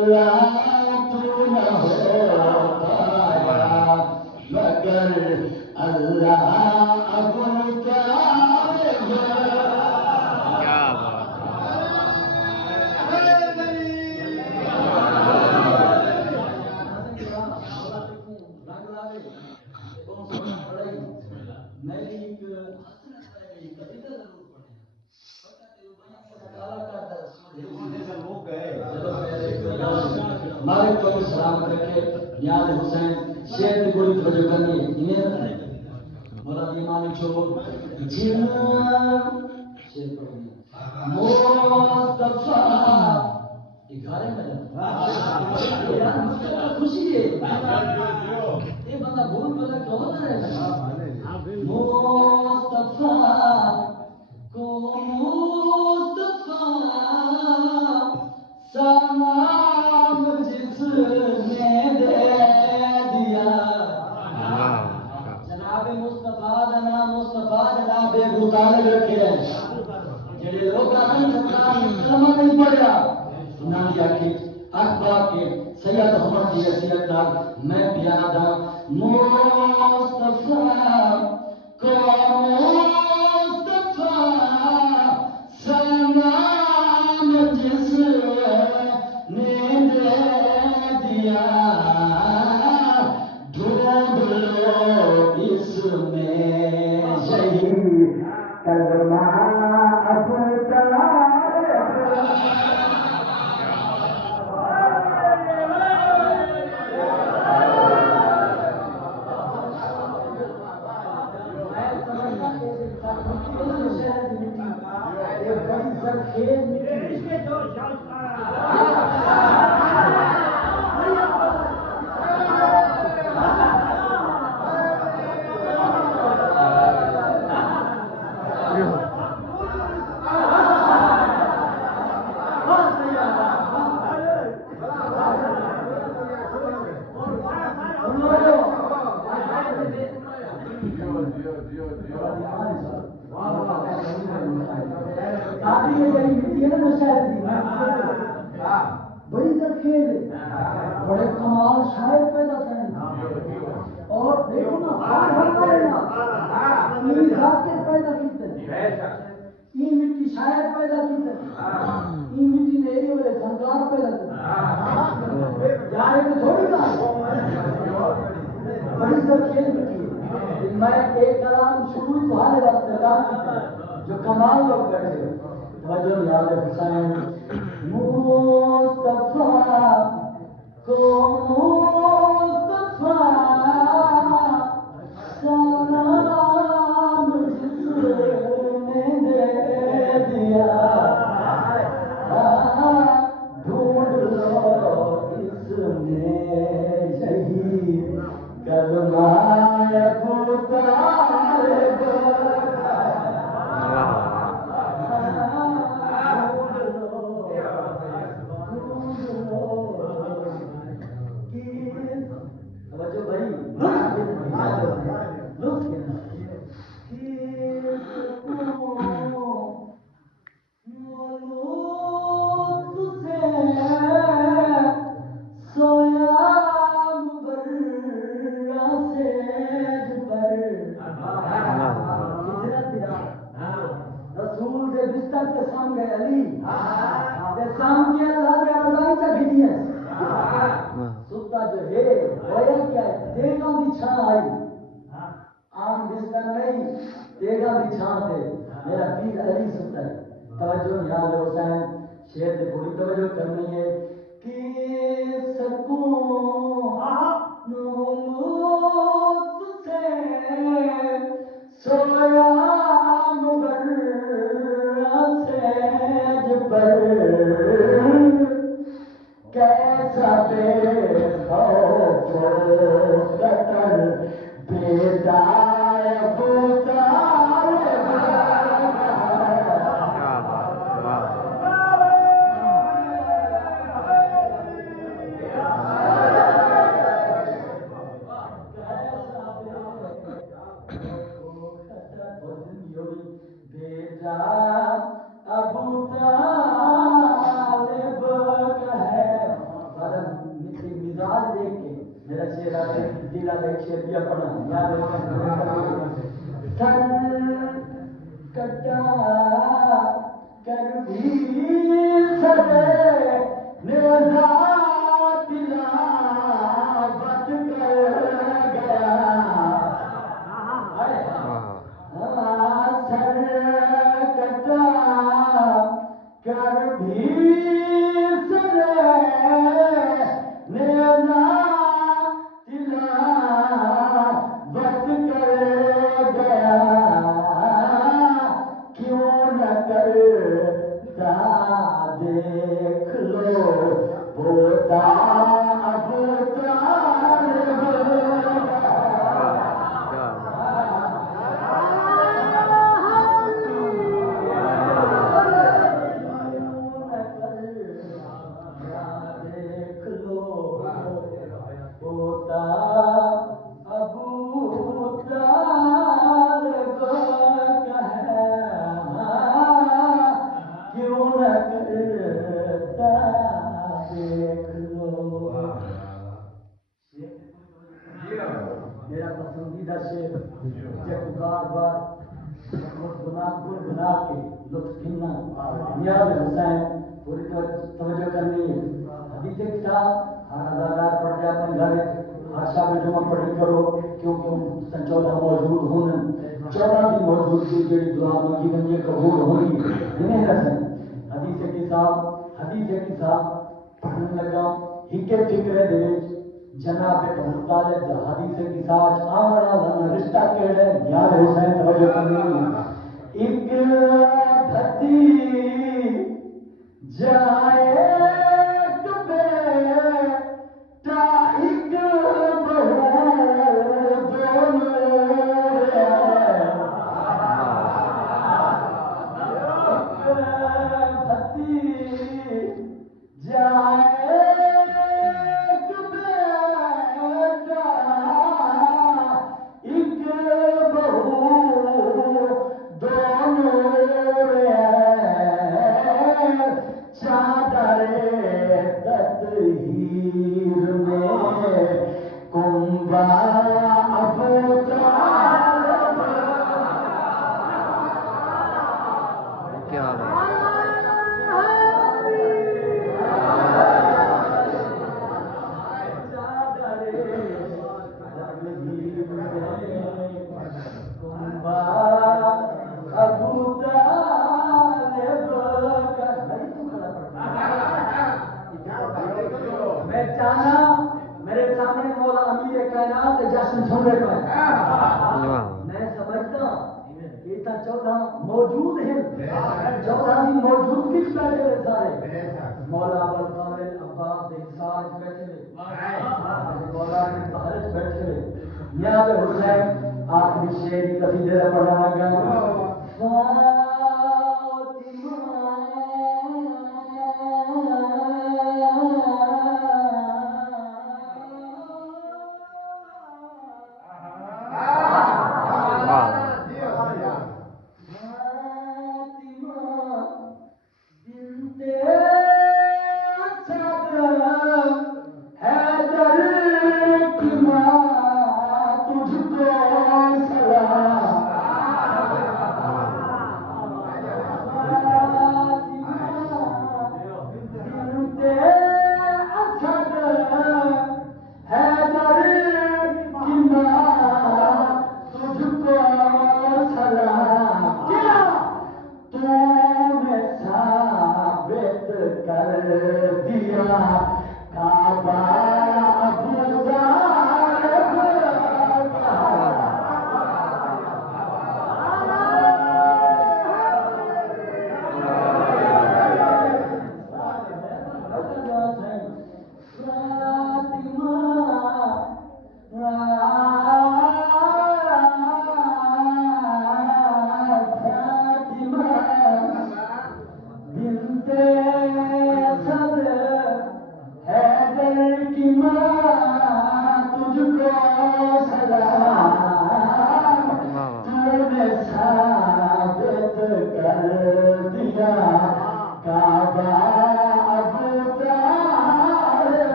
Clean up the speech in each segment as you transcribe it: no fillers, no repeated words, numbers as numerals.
اللہ تو نہ ہو پایا مگر اللہ ابو طالب کیا بات مالک کو سلام کر کے نیاز حسین شیر کی بڑی توجہ کرنی ہے انہیں مولا دی مالک چھوڑ جن شیر پڑھنی مصطفیٰ یہ گھارے میں خوشی ہے یہ بندہ بھول بلا کہ ہوتا ہے مصطفیٰ کو مصطفیٰ سلام جس نے دے دیا جناب مصطفیٰ کا نام مصطفیٰ جناب ابو طالب رکھے جڑے لوگ کلمہ نہیں پڑھا انہوں نے آخی اخبار کے سید احمد کی حیثیت نال میں پیار دا مصطفیٰ کو مصطفیٰ سلام جس نے دے دیا ڈھونڈ لو اس میں شہید کلمہ ابو بڑی ترکیب بڑے کمال شاعر پیدا کریں اور دیکھو نا پیدا کیتے یہ مٹی شاعر پیدا کیتے یہ مٹی نے ایرے والے فنکار پیدا کرتے یار یہ تھوڑی نا بڑی ترکیب مٹی میں ایک کلام شروع تمہارے واسطے کرتا جو کمال لوگ بیٹھے توجہ یاد حسین مصطفیٰ کو مصطفیٰ سلام جس نے دے دیا ڈھونڈ لو اس میں شہید کلمہ ابو طالب میرا پیر علی سنتا ہے توجہ یاد حسین شیر سے پوری توجہ کرنی ہے کہ سکون لطف سے سویا مبرہ سیج پر کیسا بے خوف و خطر بیدار ابو طالب ابو طالب کا ہے جہاز دیکھ کے میرا شیر آتے دلا دیکھ شیر بھی اپنا یاد ہے سر کٹا کر بھی سر نیزا تلاوت کر گیا سر کٹا کر بھی سر نیزا تلاوت کر گیا کیوں نہ کرتا دیکھ لو ہوتا ابو طالب دیکھ لو ہوتا ابو طالب کا ہے کیوں نہ کرتا دیکھ لو میرا پسندیدہ شعر جب بار بار گنگنا کے لطف گننا نیاز حسین پوری توجہ کرنی ہے حدیث کتاب ہر اداکار پڑھ کے اپنے گھر ہر شب جمعہ پڑھی کرو کیونکہ سن 14 موجود ہونے 14 دن موجود تھی جڑی دعا منگی بنی قبول ہونی انہیں رسن حدیث کتاب پڑھنے لگا ہکے فکرے دے جناب ابو طالب دا حدیث کی ساتھ آمنا لنا رشتہ کیڑے یاد حسین توجہ کرنی ایک بھتی جائے کبے تا ایک بہو دونوں بھتی جائے موجود ہیں 14 دن موجود کس بیٹھے رہے سارے مولا ابوالفضل عباس انصار بیٹھے رہے مولا کے باہر بیٹھے رہے نیاز حسین آخری شعر کی قصیدے سے پڑھنا لگا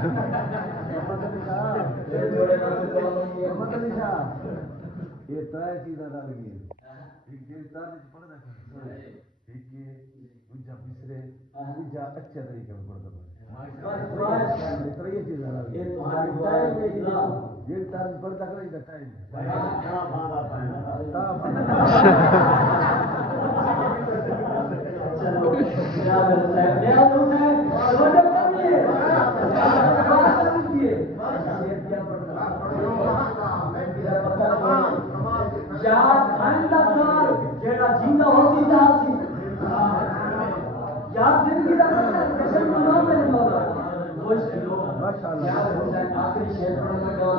یہ ترائے چیزیں ڈال گئی ایک دن تار پڑھنا ایک دوجا بسرے دوجا اچھے طریقے میں پڑھتا ترائے چیزیں ڈال گئی ایک تار پڑھتا کرے گا ٹائم یاد کھانڈا سال جیڑا جیندہ ہوتی جاتی یاد زندگی دا پتہ کیسے نام ہے مولا خوش لو ماشاءاللہ حسین آخری شعر پڑھنا گا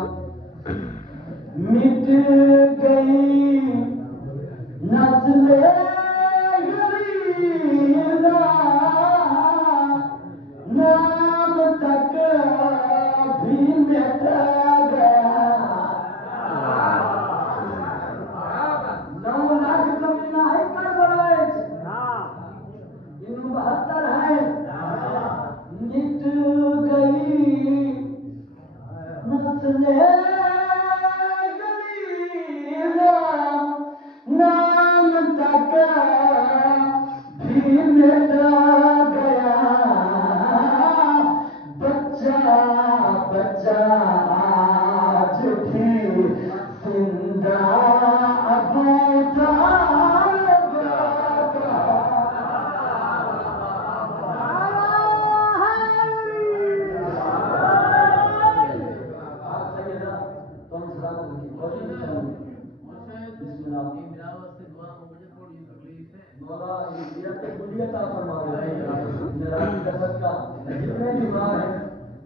مٹ گئی نسل غریبا نام تک بھی مٹ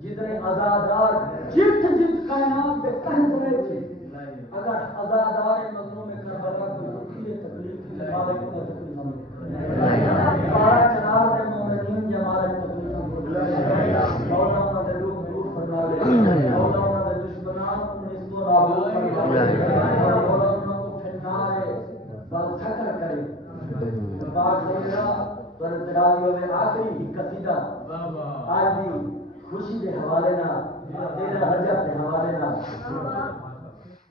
جتنے آزادار جت کائنات کے کہیں سنے تھے اگر آزادار مظلوم کربلا کو دکھی تکلیف کی مالک کو تکلیف ہم بارہ چنار دے مومنین یا مالک تکلیف ہم مولا انہوں نے روح دور فرما لے مولا انہوں نے دشمنان کو نسبو نابود فرما لے مولا انہوں کو پھنارے بل سکر کرے پاک سیدہ پر تراویوں میں آخری ہی قصیدہ آج بھی خوشی کے حوالے نہ 13 رجب کے حوالے نہ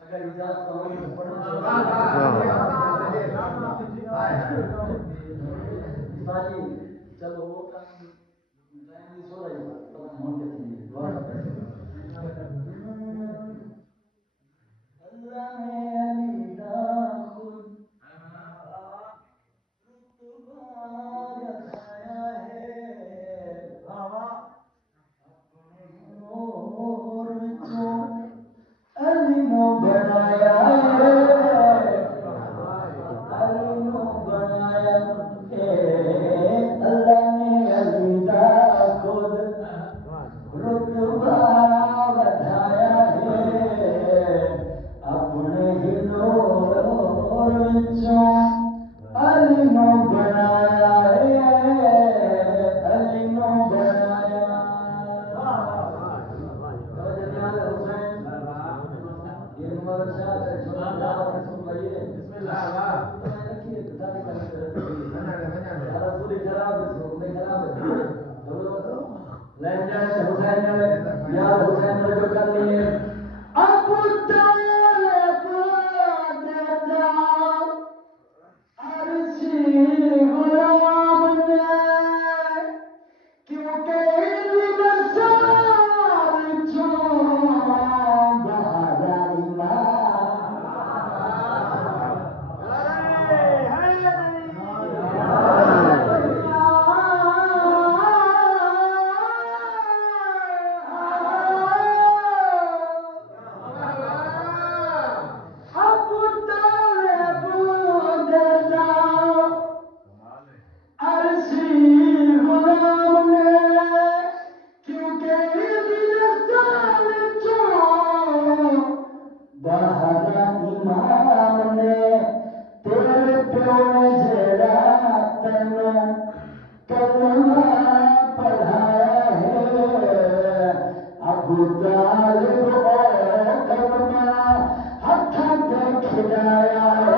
اگر اجازت ہو تو پڑھنا ساجی چلو وہ کام ٹائم نہیں سو رہی تو ہم کے لیے دعا کرتے ہیں اللہ نے علی دا خود طالب او کلمہ ہتھ تے کھلایا